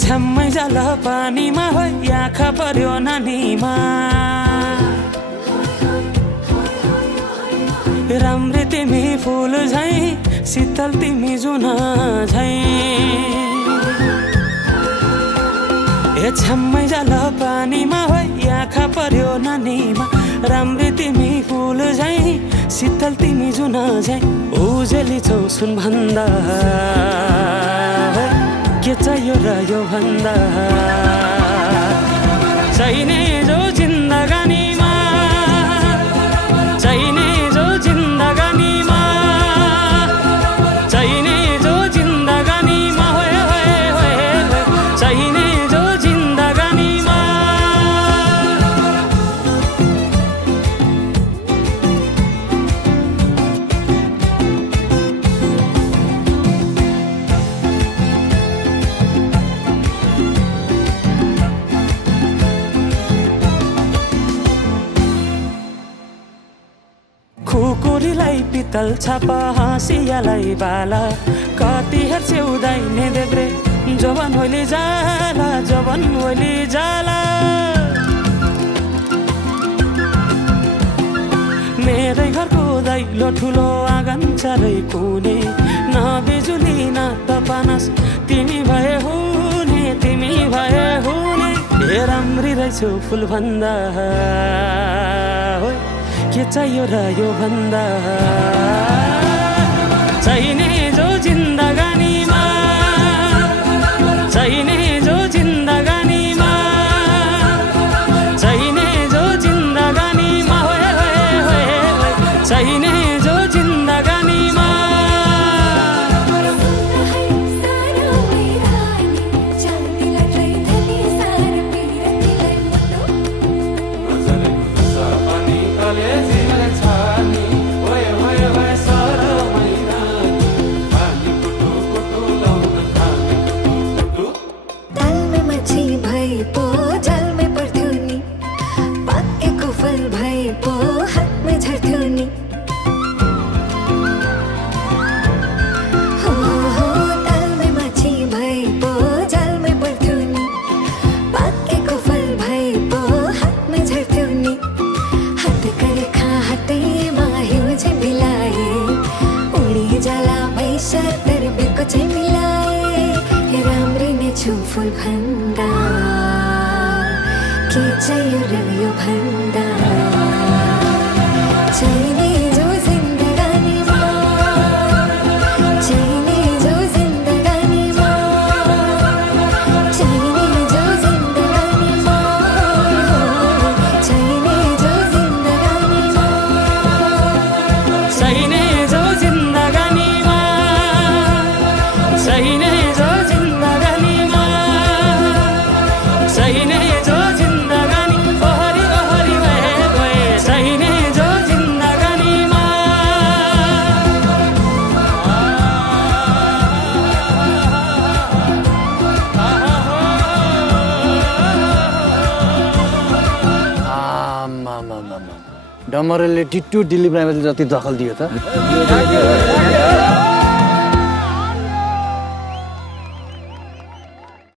छ्याम्मै जाल पानीमा हो आँखा पर्यो नानीमा राम्री तिमी फुल झै शीतल तिमी जुन झै छ्याम्मै जाल पानीमा हो आँखा पर्यो नानीमा राम्री तिमी फुल झै शीतल तिमी जुन झै उजेली छौ सुन भन्दा के चाहियो र यो भन्दा चाहिने जो जिन्दगानीमा चाहिने जो जिन्दगानीमा चाहिने जो जिन्दगानीमा होए होए होए चाहिने जो जिन्दगानीमा खुकुरीलाई पितल छापा हाँसियालाई बाला कति हेर्छे उदाइने देब्रे जवान होली जाला जवान होली जाला मेरै घरको दैलो ठुलो आँगन चारै कुने न बिजुली न त पानस तिमी भए हुने तिमी भए हुने हे राम्री रहेछौ फुल भन्दा के चाहियो र यो भन्दा चाहिने जो जिन्दगानीमा चाहिने जो जिन्दगानीमा चाहिने जो जिन्दगानीमा होए होए होए चाहिने जो जिन्दगानीमा फुल भन्दा के चाहियो र यो भन्दा चाहिने जो जिन्दगानीमा चाहिने जो जिन्दगानीमा चाहिने जो जिन्दगानीमा चाहिने जो जिन्दगानीमा चाहिने जो जिन्दगानीमा चाहिने जो चाहिने जो जिन्दगानी ओहरी ओहरी भए गए चाहिने जो जिन्दगानीमा डमरेलले टिट्टु दिलीप राईमाझी जति दखल दियो त